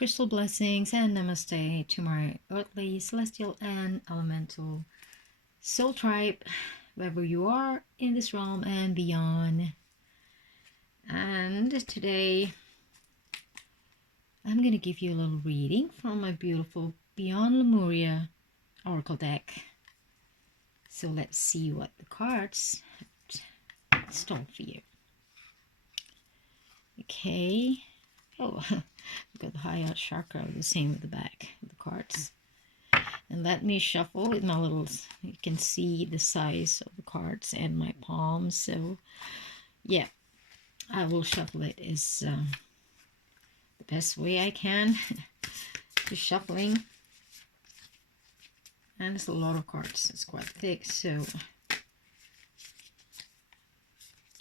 Crystal blessings and namaste to my earthly, celestial, and elemental soul tribe, wherever you are in this realm and beyond. And today I'm going to give you a little reading from my beautiful Beyond Lemuria Oracle deck. So let's see what the cards have in store for you. Okay. Oh, we've got the high out chakra, the same with the back of the cards. And let me shuffle with my little, you can see the size of the cards and my palms. So yeah, I will shuffle it as the best way I can. Just shuffling. And it's a lot of cards, it's quite thick. So,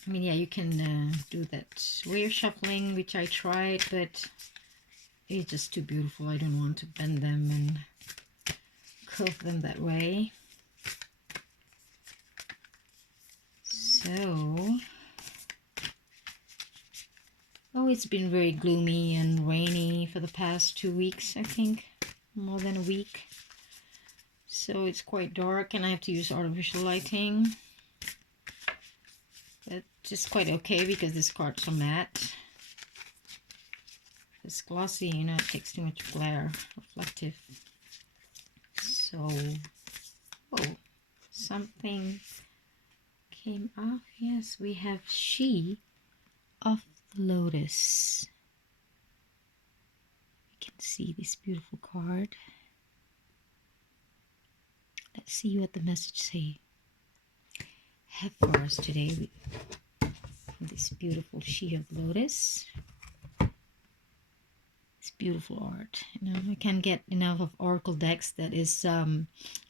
I mean, yeah, you can do that way of shuffling, which I tried, but it's just too beautiful. I don't want to bend them and curve them that way. So, oh, it's been very gloomy and rainy for the past 2 weeks, I think, more than a week. So it's quite dark and I have to use artificial lighting. But just quite okay because these cards are matte. It's glossy, you know, it takes too much glare, reflective. So, oh, something came off. Yes, we have She of the Lotus. You can see this beautiful card. Let's see what the message say. Have for us today with this beautiful She of Lotus. It's beautiful art. You know, I can't get enough of oracle decks that is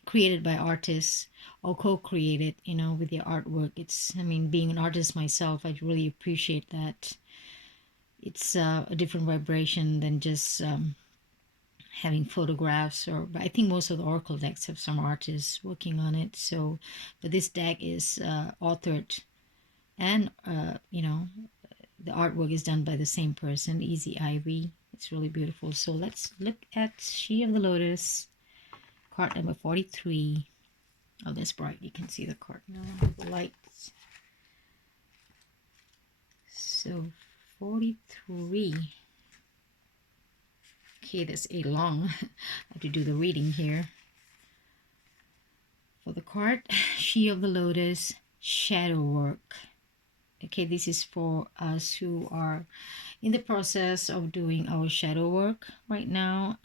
created by artists or co-created, you know, with the artwork. It's, I mean, being an artist myself, I really appreciate that. It's a different vibration than just having photographs, but I think most of the oracle decks have some artists working on it. So, but this deck is authored and, you know, the artwork is done by the same person, Easy Ivy. It's really beautiful. So let's look at She of the Lotus, card number 43. Oh, that's bright. You can see the card now with the lights. So 43. Okay, that's a long. I have to do the reading here. For the card, She of the Lotus, shadow work. Okay, this is for us who are in the process of doing our shadow work right now.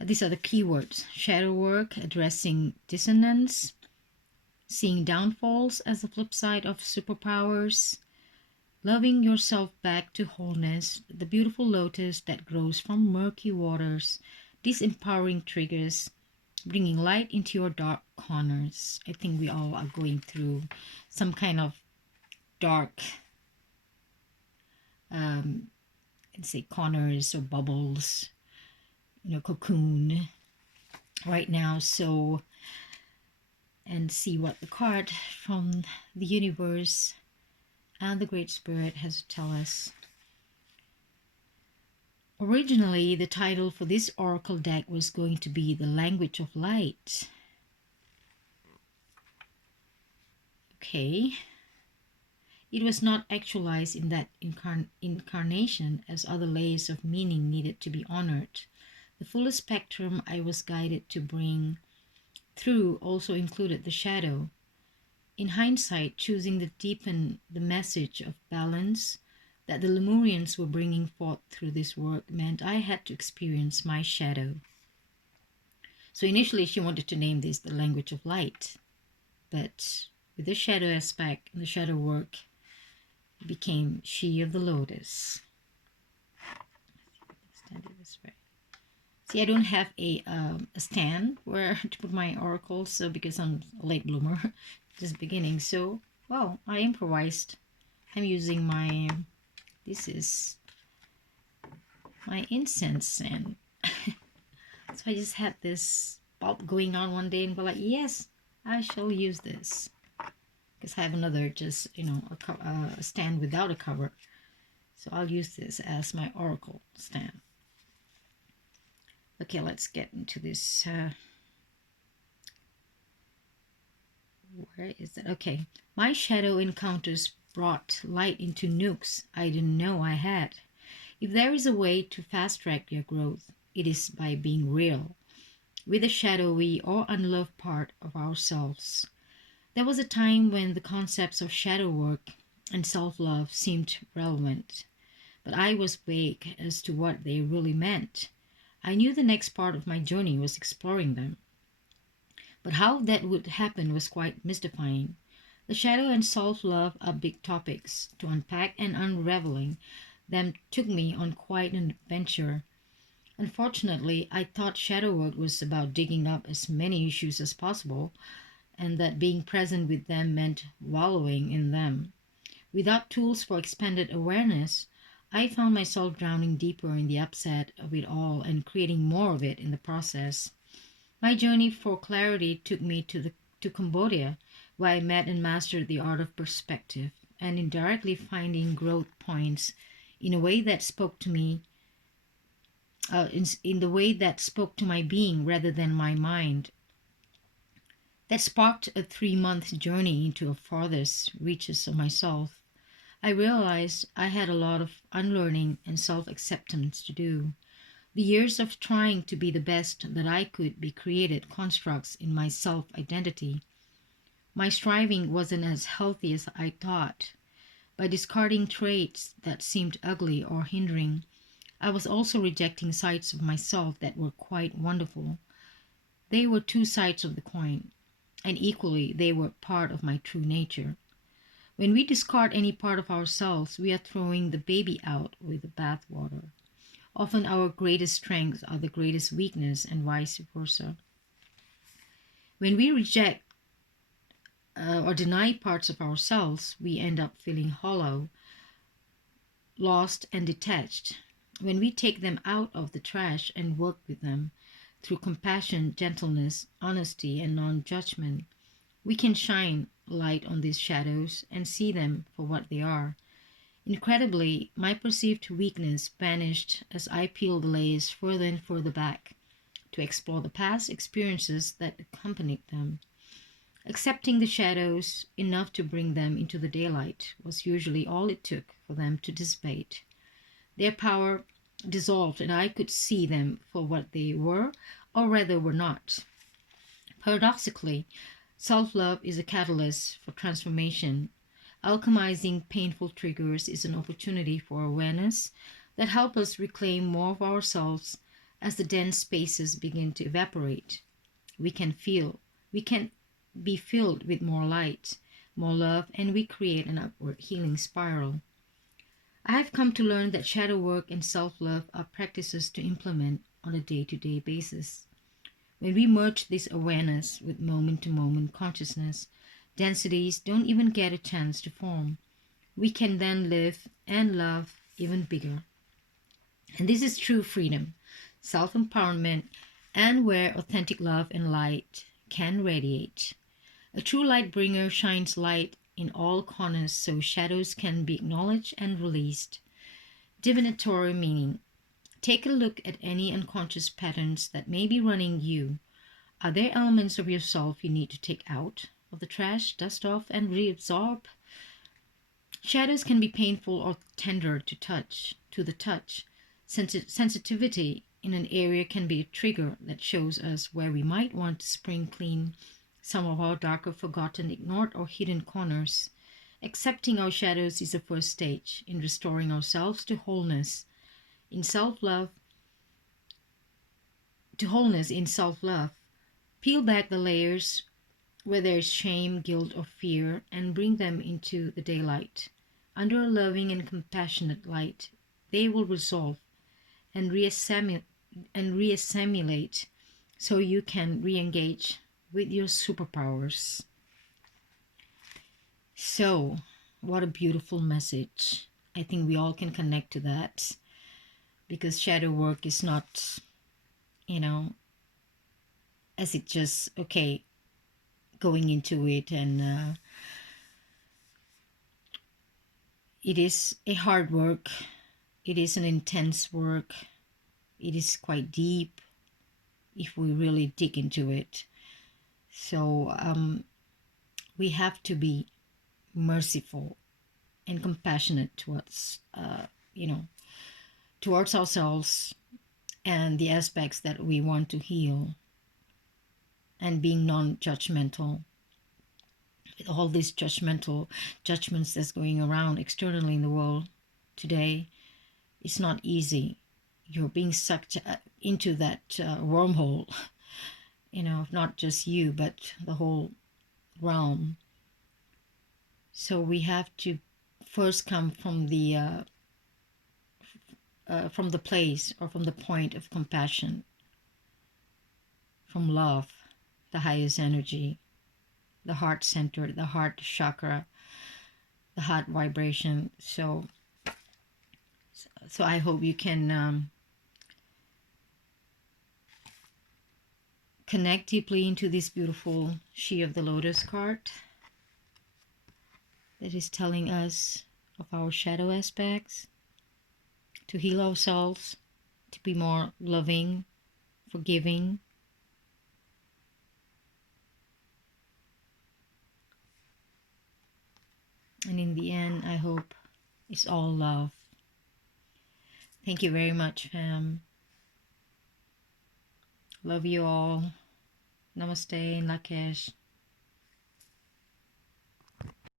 These are the keywords: shadow work, addressing dissonance, seeing downfalls as the flip side of superpowers, loving yourself back to wholeness, the beautiful lotus that grows from murky waters, these empowering triggers, bringing light into your dark corners. I think we all are going through some kind of dark, let's say corners or bubbles, you know, cocoon right now. So, and see what the card from the universe and the Great Spirit has to tell us. Originally, the title for this oracle deck was going to be The Language of Light. Okay. It was not actualized in that incarnation, as other layers of meaning needed to be honored. The fullest spectrum I was guided to bring through also included the shadow. In hindsight, choosing to deepen the message of balance that the Lemurians were bringing forth through this work meant I had to experience my shadow. So initially she wanted to name this The Language of Light, but with the shadow aspect and the shadow work, it became She of the Lotus. Stand it this way. See, I don't have a stand where to put my oracles, so because I'm a late bloomer, just beginning. So, well, I improvised. I'm using my, this is my incense, and so I just had this bulb going on one day and go like, yes, I shall use this. Because I have another, just, you know, a stand without a cover. So I'll use this as my oracle stand. Okay, let's get into this. Where is it? Okay. My shadow encounters brought light into nooks I didn't know I had. If there is a way to fast track your growth, it is by being real with the shadowy or unloved part of ourselves. There was a time when the concepts of shadow work and self love seemed relevant, but I was vague as to what they really meant. I knew the next part of my journey was exploring them, but how that would happen was quite mystifying. The shadow and self love are big topics. To unpack and unraveling them took me on quite an adventure. Unfortunately, I thought shadow work was about digging up as many issues as possible, and that being present with them meant wallowing in them. Without tools for expanded awareness, I found myself drowning deeper in the upset of it all and creating more of it in the process. My journey for clarity took me to Cambodia, where I met and mastered the art of perspective and indirectly finding growth points in a way that spoke to me, in the way that spoke to my being rather than my mind. That sparked a 3 month journey into the farthest reaches of myself. I realized I had a lot of unlearning and self acceptance to do. The years of trying to be the best that I could be created constructs in my self identity. My striving wasn't as healthy as I thought. By discarding traits that seemed ugly or hindering, I was also rejecting sides of myself that were quite wonderful. They were two sides of the coin, and equally they were part of my true nature. When we discard any part of ourselves, we are throwing the baby out with the bathwater. Often our greatest strengths are the greatest weakness, and vice versa. When we reject or deny parts of ourselves, we end up feeling hollow, lost, and detached. When we take them out of the trash and work with them through compassion, gentleness, honesty, and non judgment, we can shine light on these shadows and see them for what they are. Incredibly, my perceived weakness vanished as I peeled the layers further and further back to explore the past experiences that accompanied them. Accepting the shadows enough to bring them into the daylight was usually all it took for them to dissipate. Their power dissolved, and I could see them for what they were, or rather were not. Paradoxically, self love is a catalyst for transformation. Alchemizing painful triggers is an opportunity for awareness that help us reclaim more of ourselves as the dense spaces begin to evaporate. We can feel, we can be filled with more light, more love, and we create an upward healing spiral. I have come to learn that shadow work and self love are practices to implement on a day to day basis. When we merge this awareness with moment to moment consciousness, densities don't even get a chance to form. We can then live and love even bigger. And this is true freedom, self empowerment, and where authentic love and light can radiate. A true light bringer shines light in all corners so shadows can be acknowledged and released. Divinatory meaning. Take a look at any unconscious patterns that may be running you. Are there elements of yourself you need to take out of the trash, dust off, and reabsorb? Shadows can be painful or tender to the touch. Sensitivity in an area can be a trigger that shows us where we might want to spring clean some of our darker, forgotten, ignored, or hidden corners. Accepting our shadows is the first stage in restoring ourselves to wholeness. In self-love, in self-love. Peel back the layers where there is shame, guilt, or fear and bring them into the daylight. Under a loving and compassionate light, they will resolve and reassimilate so you can re-engage with your superpowers. So, what a beautiful message. I think we all can connect to that because shadow work is not, you know, as it just, okay, going into it and it is a hard work. It is an intense work. It is quite deep if we really dig into it. So we have to be merciful and compassionate towards, towards ourselves and the aspects that we want to heal, and being non-judgmental with all these judgmental judgments that's going around externally in the world today. It's not easy. You're being sucked into that wormhole, not just you, but the whole realm. So we have to first come from the place, or from the point of compassion, from love, the highest energy, the heart center, the heart chakra, the heart vibration. So I hope you can connect deeply into this beautiful She of the Lotus card that is telling us of our shadow aspects, to heal ourselves, to be more loving, forgiving. And in the end, I hope it's all love. Thank you very much, fam. Love you all. Namaste in Lak'ech.